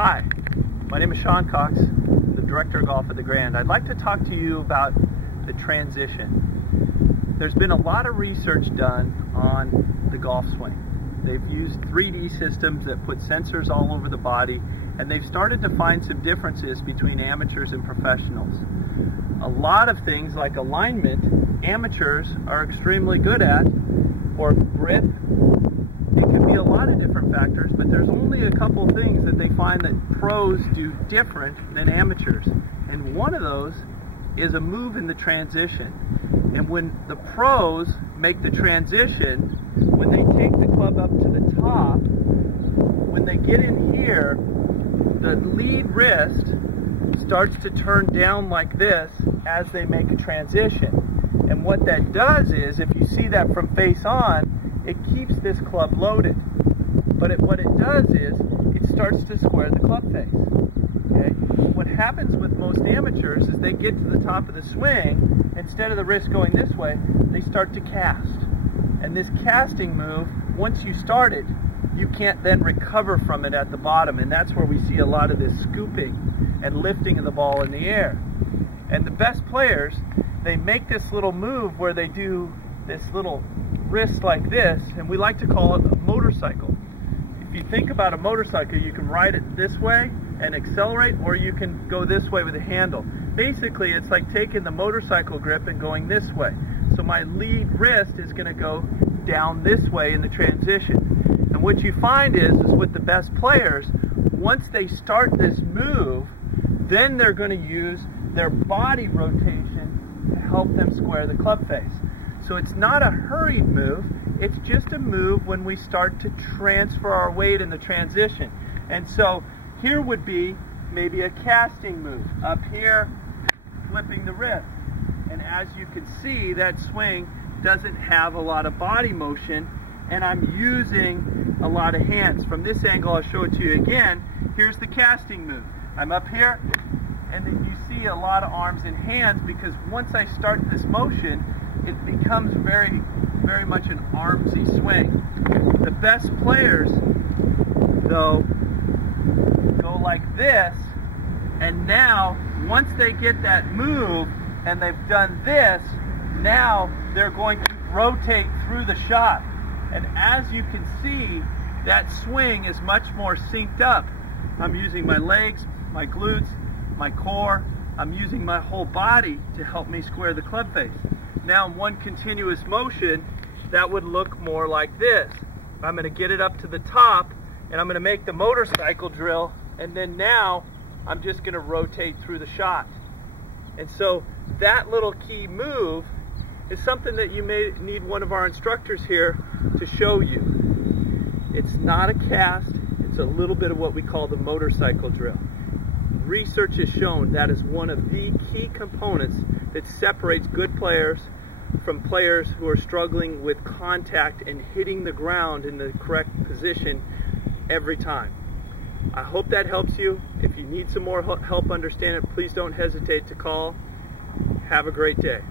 Hi, my name is Shawn Cox, the Director of Golf at the Grand. I'd like to talk to you about the transition. There's been a lot of research done on the golf swing. They've used 3D systems that put sensors all over the body, and they've started to find some differences between amateurs and professionals. A lot of things like alignment, amateurs are extremely good at, or grip. It can be a lot of different factors, but there's only a couple things that they find that pros do different than amateurs. And one of those is a move in the transition. And when the pros make the transition, when they take the club up to the top, when they get in here, the lead wrist starts to turn down like this as they make a transition. And what that does is, if you see that from face on, it keeps this club loaded. But what it does is, it starts to square the club face. Okay? What happens with most amateurs is they get to the top of the swing, instead of the wrist going this way, they start to cast. And this casting move, once you start it, you can't then recover from it at the bottom. And that's where we see a lot of this scooping and lifting of the ball in the air. And the best players, they make this little move where they do this little wrist like this, and we like to call it a motorcycle. If you think about a motorcycle, you can ride it this way and accelerate, or you can go this way with a handle. Basically, it's like taking the motorcycle grip and going this way. So my lead wrist is going to go down this way in the transition. And what you find is with the best players, once they start this move, then they're going to use their body rotation to help them square the club face. So it's not a hurried move, it's just a move when we start to transfer our weight in the transition. And so here would be maybe a casting move. Up here, flipping the wrist. And as you can see, that swing doesn't have a lot of body motion, and I'm using a lot of hands. From this angle, I'll show it to you again. Here's the casting move. I'm up here, and then you see a lot of arms and hands, because once I start this motion, it becomes very, very much an armsy swing. The best players, though, go like this, and now, once they get that move, and they've done this, now they're going to rotate through the shot. And as you can see, that swing is much more synced up. I'm using my legs, my glutes, my core. I'm using my whole body to help me square the club face. Now in one continuous motion, that would look more like this. I'm going to get it up to the top, and I'm going to make the motorcycle drill, and then now I'm just going to rotate through the shot. And so that little key move is something that you may need one of our instructors here to show you. It's not a cast, it's a little bit of what we call the motorcycle drill. Research has shown that is one of the key components that separates good players from players who are struggling with contact and hitting the ground in the correct position every time. I hope that helps you. If you need some more help understanding it, please don't hesitate to call. Have a great day.